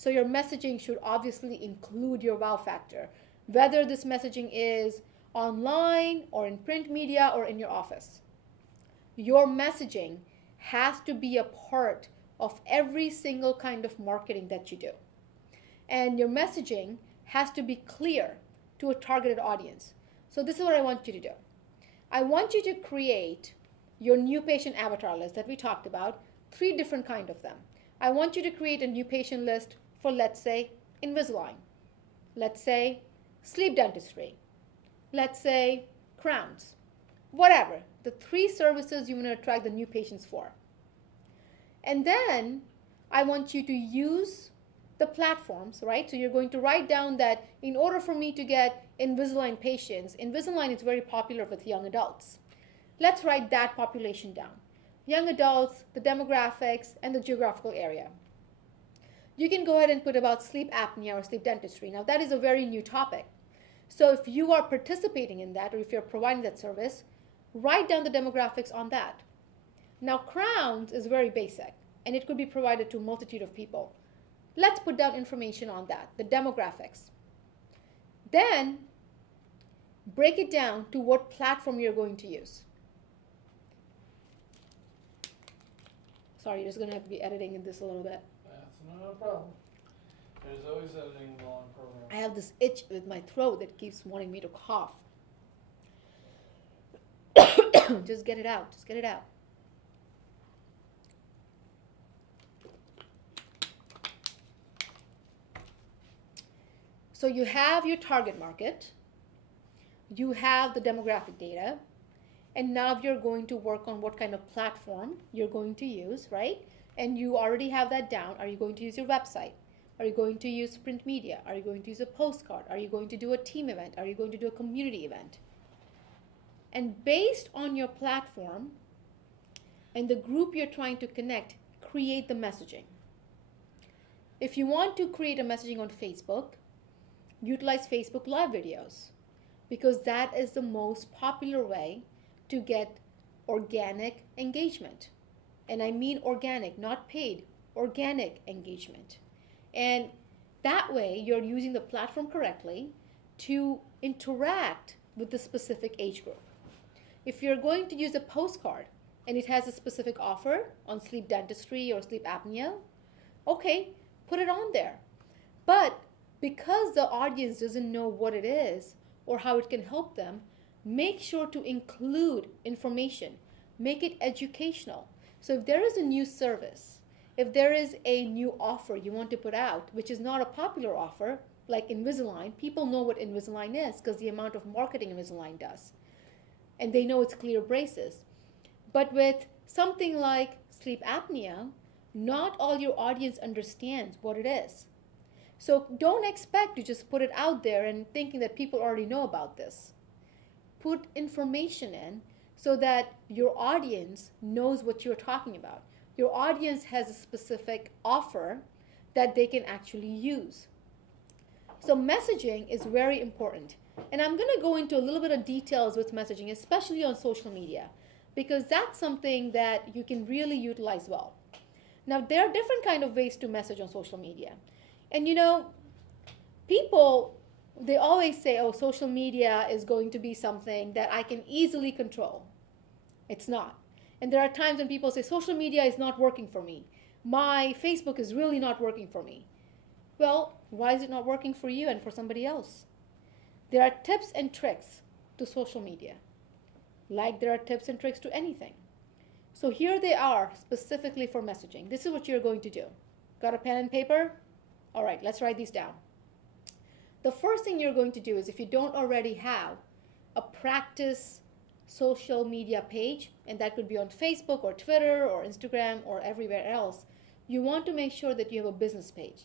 So your messaging should obviously include your wow factor, whether this messaging is online or in print media or in your office. Your messaging has to be a part of every single kind of marketing that you do. And your messaging has to be clear to a targeted audience. So this is what I want you to do. I want you to create your new patient avatar list that we talked about, 3 different kind of them. I want you to create a new patient list for, let's say, Invisalign. Let's say sleep dentistry. Let's say crowns. Whatever, the 3 services you want to attract the new patients for. And then I want you to use the platforms, right? So you're going to write down that in order for me to get Invisalign patients, Invisalign is very popular with young adults. Let's write that population down. Young adults, the demographics, and the geographical area. You can go ahead and put about sleep apnea or sleep dentistry. Now that is a very new topic. So if you are participating in that or if you're providing that service, write down the demographics on that. Now crowns is very basic and it could be provided to a multitude of people. Let's put down information on that, the demographics. Then break it down to what platform you're going to use. Sorry, you're just going to have to be editing in this a little bit. That's not a problem. There's always editing while in program. I have this itch with my throat that keeps wanting me to cough. Just get it out. Just get it out. So you have your target market. You have the demographic data. And now you're going to work on what kind of platform you're going to use, right? And you already have that down. Are you going to use your website? Are you going to use print media? Are you going to use a postcard? Are you going to do a team event? Are you going to do a community event? And based on your platform and the group you're trying to connect, create the messaging. If you want to create a messaging on Facebook, utilize Facebook Live videos because that is the most popular way to get organic engagement. And I mean organic, not paid, organic engagement. And that way you're using the platform correctly to interact with the specific age group. If you're going to use a postcard and it has a specific offer on sleep dentistry or sleep apnea, okay, put it on there. But because the audience doesn't know what it is or how it can help them, make sure to include information. Make it educational. So if there is a new service, if there is a new offer you want to put out, which is not a popular offer, like Invisalign, people know what Invisalign is because the amount of marketing Invisalign does. And they know it's clear braces. But with something like sleep apnea, not all your audience understands what it is. So don't expect to just put it out there and thinking that people already know about this. Put information in so that your audience knows what you're talking about. Your audience has a specific offer that they can actually use. So messaging is very important. And I'm going to go into a little bit of details with messaging, especially on social media, because that's something that you can really utilize well. Now, there are different kind of ways to message on social media. And you know, people, they always say, oh, social media is going to be something that I can easily control. It's not. And there are times when people say, social media is not working for me. My Facebook is really not working for me. Well, why is it not working for you and for somebody else? There are tips and tricks to social media, like there are tips and tricks to anything. So here they are specifically for messaging. This is what you're going to do. Got a pen and paper? All right, let's write these down. The first thing you're going to do is, if you don't already have a practice social media page, and that could be on Facebook or Twitter or Instagram or everywhere else, you want to make sure that you have a business page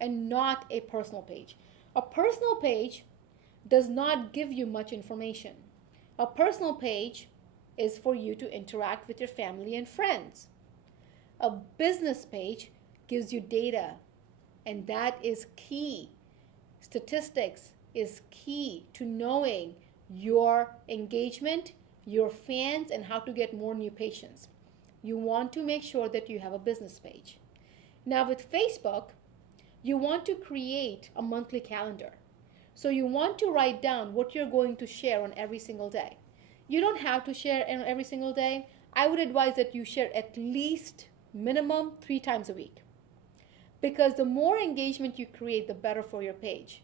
and not a personal page. A personal page does not give you much information. A personal page is for you to interact with your family and friends. A business page gives you data, and that is key. Statistics is key to knowing your engagement, your fans, and how to get more new patients. You want to make sure that you have a business page. Now with Facebook, You want to create a monthly calendar. So you want to write down what you're going to share on every single day. You don't have to share on every single day. I would advise that you share at least minimum 3 times a week. Because the more engagement you create, the better for your page.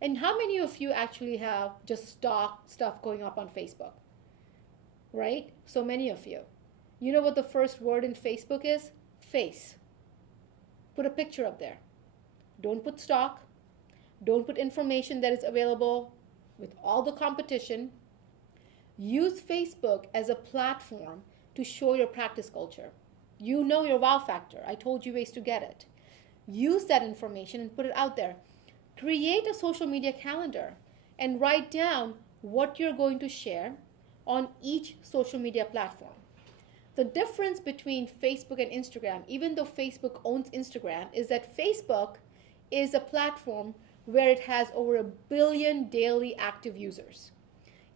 And how many of you actually have just stock stuff going up on Facebook? Right? So many of you. You know what the first word in Facebook is? Face. Put a picture up there. Don't put stock. Don't put information that is available with all the competition. Use Facebook as a platform to show your practice culture. You know your wow factor. I told you ways to get it. Use that information and put it out there. Create a social media calendar and write down what you're going to share on each social media platform. The difference between Facebook and Instagram, even though Facebook owns Instagram, is that Facebook is a platform where it has over 1 billion daily active users.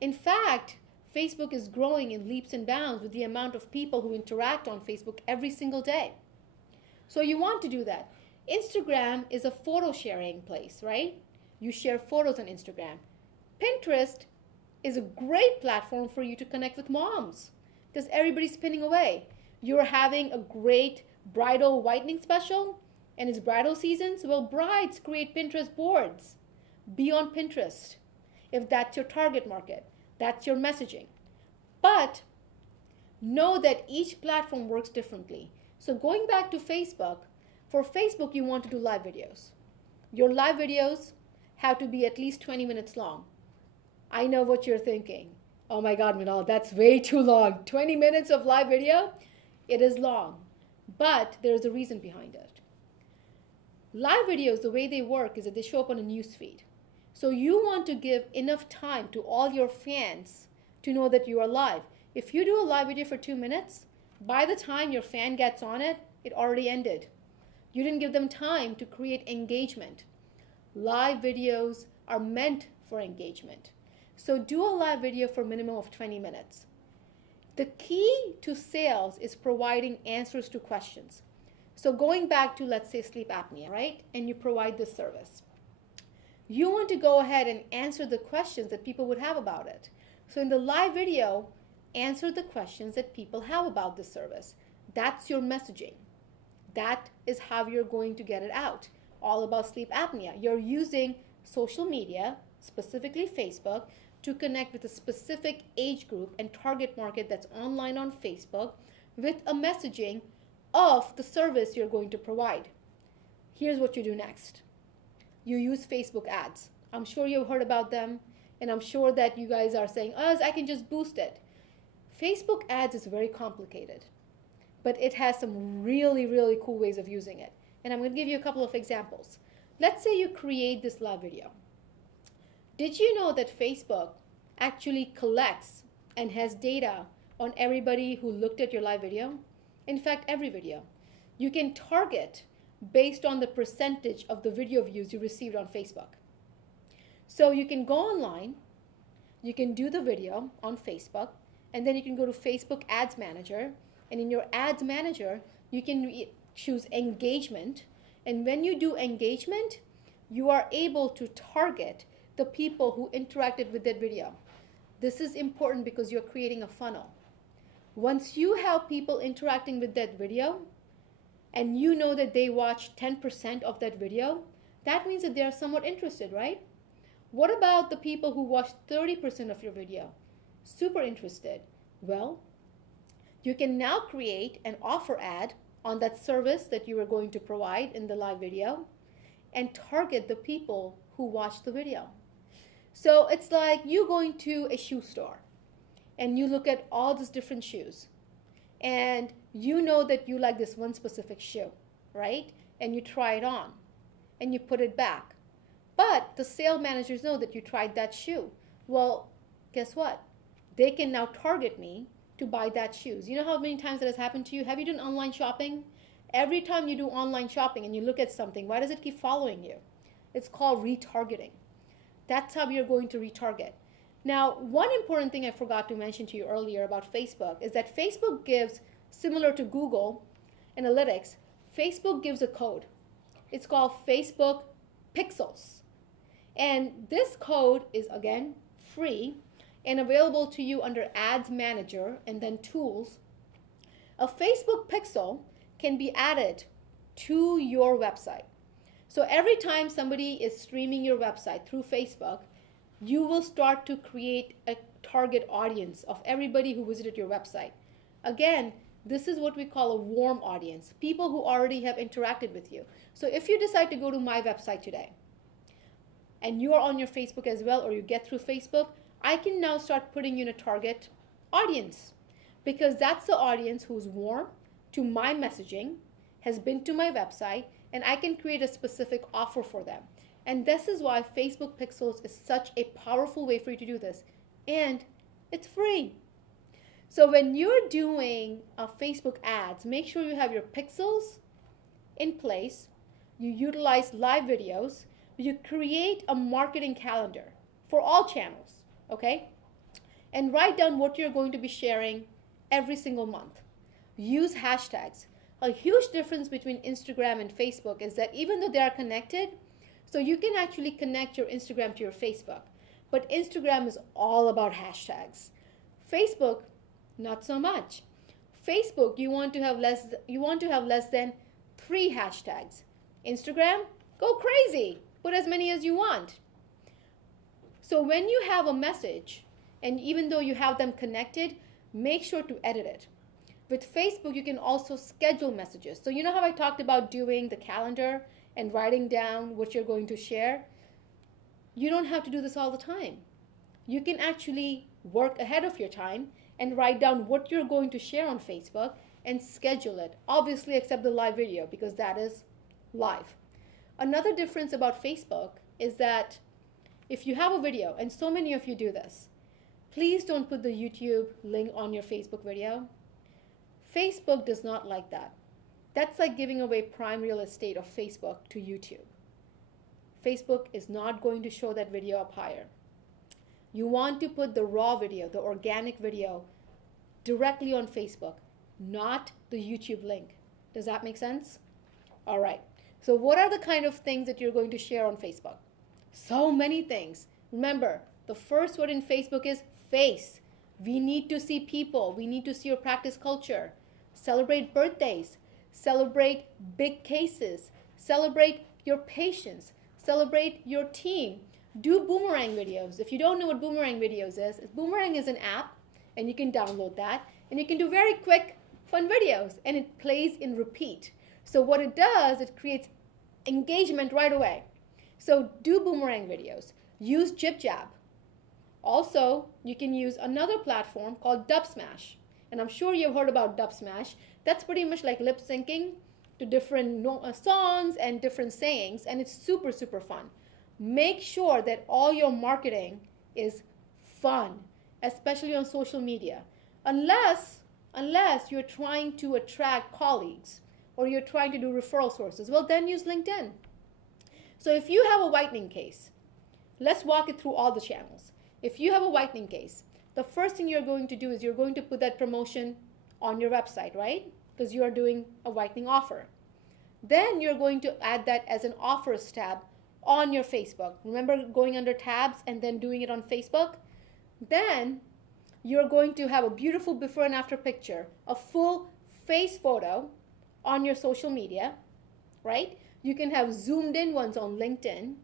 In fact, Facebook is growing in leaps and bounds with the amount of people who interact on Facebook every single day. So you want to do that. Instagram is a photo sharing place, right? You share photos on Instagram. Pinterest is a great platform for you to connect with moms because everybody's spinning away. You're having a great bridal whitening special and it's bridal season, so well, brides create Pinterest boards. Be on Pinterest if that's your target market. That's your messaging. But know that each platform works differently. So going back to Facebook, for Facebook, you want to do live videos. Your live videos have to be at least 20 minutes long. I know what you're thinking. Oh my God, Minal, that's way too long. 20 minutes of live video? It is long, but there's a reason behind it. Live videos, the way they work is that they show up on a news feed. So you want to give enough time to all your fans to know that you are live. If you do a live video for 2 minutes, by the time your fan gets on it, it already ended. You didn't give them time to create engagement. Live videos are meant for engagement. So do a live video for a minimum of 20 minutes. The key to sales is providing answers to questions. So going back to, let's say, sleep apnea, right? And you provide this service. You want to go ahead and answer the questions that people would have about it. So in the live video, answer the questions that people have about this service. That's your messaging. That is how you're going to get it out. All about sleep apnea. You're using social media, specifically Facebook, to connect with a specific age group and target market that's online on Facebook with a messaging of the service you're going to provide. Here's what you do next. You use Facebook ads. I'm sure you've heard about them, and I'm sure that you guys are saying, oh, I can just boost it. Facebook ads is very complicated, but it has some really, really cool ways of using it. And I'm going to give you a couple of examples. Let's say you create this live video. Did you know that Facebook actually collects and has data on everybody who looked at your live video? In fact, every video. You can target based on the percentage of the video views you received on Facebook. So you can go online, you can do the video on Facebook, and then you can go to Facebook Ads Manager, and in your Ads Manager, you can choose engagement, and when you do engagement, you are able to target the people who interacted with that video. This is important because you're creating a funnel. Once you have people interacting with that video, and you know that they watched 10% of that video, that means that they are somewhat interested, right? What about the people who watched 30% of your video? Super interested. Well, you can now create an offer ad on that service that you are going to provide in the live video and target the people who watched the video. So it's like you going to a shoe store and you look at all these different shoes and you know that you like this one specific shoe, right? And you try it on and you put it back. But the sales managers know that you tried that shoe. Well, guess what? They can now target me to buy that shoes. You know how many times that has happened to you? Have you done online shopping? Every time you do online shopping and you look at something, why does it keep following you? It's called retargeting. That's how you're going to retarget. Now, one important thing I forgot to mention to you earlier about Facebook is that Facebook gives, similar to Google Analytics, Facebook gives a code. It's called Facebook Pixels. And this code is, again, free and available to you under Ads Manager and then Tools. A Facebook pixel can be added to your website. So every time somebody is streaming your website through Facebook, you will start to create a target audience of everybody who visited your website. Again, this is what we call a warm audience, people who already have interacted with you. So if you decide to go to my website today, and you are on your Facebook as well, or you get through Facebook, I can now start putting you in a target audience, because that's the audience who's warm to my messaging, has been to my website, and I can create a specific offer for them. And this is why Facebook Pixels is such a powerful way for you to do this. And it's free. So when you're doing Facebook ads, make sure you have your pixels in place. You utilize live videos. You create a marketing calendar for all channels, okay? And write down what you're going to be sharing every single month. Use hashtags. A huge difference between Instagram and Facebook is that even though they are connected, so you can actually connect your Instagram to your Facebook, but Instagram is all about hashtags. Facebook, not so much. Facebook, you want to have less than 3 hashtags. Instagram, go crazy. Put as many as you want. So when you have a message, and even though you have them connected, make sure to edit it. With Facebook, you can also schedule messages. So you know how I talked about doing the calendar and writing down what you're going to share? You don't have to do this all the time. You can actually work ahead of your time and write down what you're going to share on Facebook and schedule it. Obviously, except the live video, because that is live. Another difference about Facebook is that if you have a video, and so many of you do this, please don't put the YouTube link on your Facebook video. Facebook does not like that. That's like giving away prime real estate of Facebook to YouTube. Facebook is not going to show that video up higher. You want to put the raw video, the organic video, directly on Facebook, not the YouTube link. Does that make sense? All right. So what are the kind of things that you're going to share on Facebook? So many things. Remember, the first word in Facebook is face. We need to see people. We need to see your practice culture. Celebrate birthdays. Celebrate big cases. Celebrate your patients. Celebrate your team. Do Boomerang videos. If you don't know what Boomerang videos is, Boomerang is an app, and you can download that, and you can do very quick, fun videos, and it plays in repeat. So what it does, it creates engagement right away. So do Boomerang videos. Use JibJab. Also, you can use another platform called Dubsmash. And I'm sure you've heard about Dubsmash. That's pretty much like lip syncing to different songs and different sayings, and it's super, super fun. Make sure that all your marketing is fun, especially on social media. Unless you're trying to attract colleagues or you're trying to do referral sources, well, then use LinkedIn. So if you have a whitening case, let's walk it through all the channels. If you have a whitening case, the first thing you're going to do is you're going to put that promotion on your website, right? Because you are doing a whitening offer. Then you're going to add that as an offers tab on your Facebook. Remember going under tabs and then doing it on Facebook? Then you're going to have a beautiful before and after picture, a full face photo on your social media, right? You can have zoomed in ones on LinkedIn,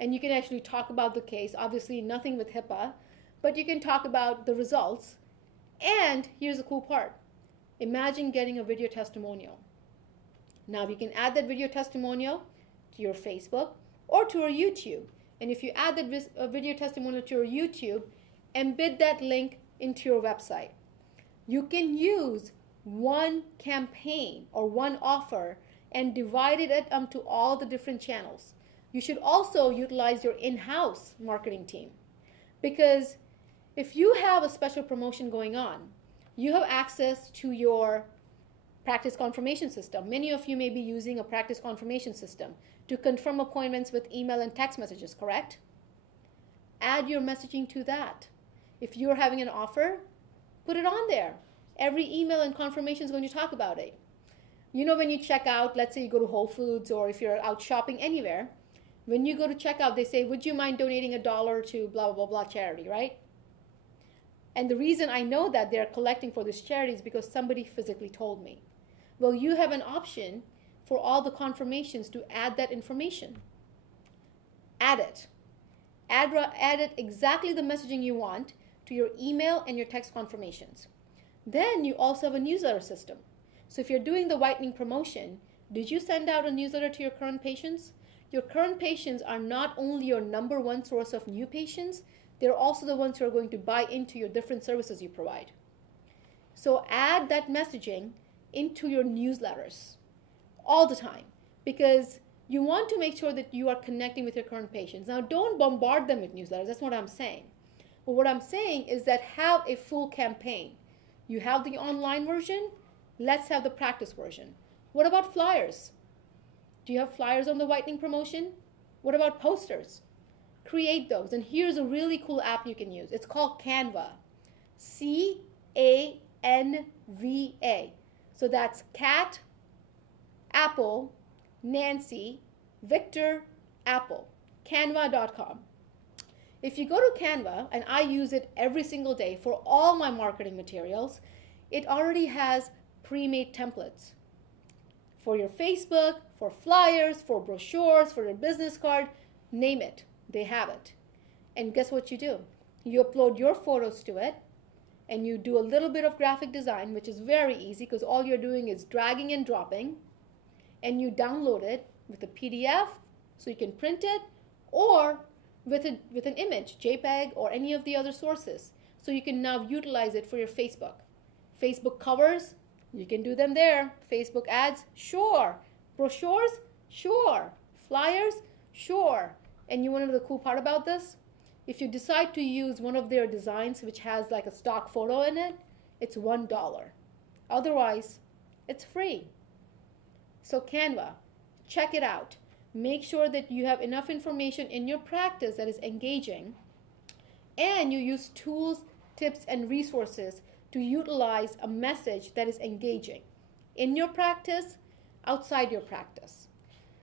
and you can actually talk about the case. Obviously, nothing with HIPAA, but you can talk about the results. And here's the cool part. Imagine getting a video testimonial. Now, you can add that video testimonial to your Facebook or to your YouTube. And if you add that video testimonial to your YouTube, embed that link into your website. You can use one campaign or one offer and divide it up to all the different channels. You should also utilize your in-house marketing team, because if you have a special promotion going on, you have access to your practice confirmation system. Many of you may be using a practice confirmation system to confirm appointments with email and text messages, correct? Add your messaging to that. If you're having an offer, put it on there. Every email and confirmation is going to talk about it. You know, when you check out, let's say you go to Whole Foods or if you're out shopping anywhere, when you go to check out, they say, would you mind donating $1 to blah, blah, blah, blah charity, right? And the reason I know that they're collecting for this charity is because somebody physically told me. Well, you have an option for all the confirmations to add that information. Add it. Add it exactly the messaging you want to your email and your text confirmations. Then you also have a newsletter system. So if you're doing the whitening promotion, did you send out a newsletter to your current patients? Your current patients are not only your number one source of new patients, they're also the ones who are going to buy into your different services you provide. So add that messaging into your newsletters all the time, because you want to make sure that you are connecting with your current patients. Now, don't bombard them with newsletters. That's what I'm saying. But what I'm saying is that have a full campaign. You have the online version. Let's have the practice version. What about flyers? Do you have flyers on the whitening promotion? What about posters? Create those. And here's a really cool app you can use. It's called Canva. Canva. So that's Cat, Apple, Nancy, Victor, Apple. Canva.com. If you go to Canva, and I use it every single day for all my marketing materials, it already has pre-made templates for your Facebook, for flyers, for brochures, for your business card, name it. They have it. And guess what you do? You upload your photos to it, and you do a little bit of graphic design, which is very easy because all you're doing is dragging and dropping, and you download it with a PDF so you can print it, or with an image, JPEG, or any of the other sources. So you can now utilize it for your Facebook. Facebook covers, you can do them there. Facebook ads, sure. Brochures, sure. Flyers, sure. And you want to know the cool part about this? If you decide to use one of their designs which has like a stock photo in it, it's $1. Otherwise, it's free. So Canva, check it out. Make sure that you have enough information in your practice that is engaging, and you use tools, tips, and resources to utilize a message that is engaging in your practice, outside your practice.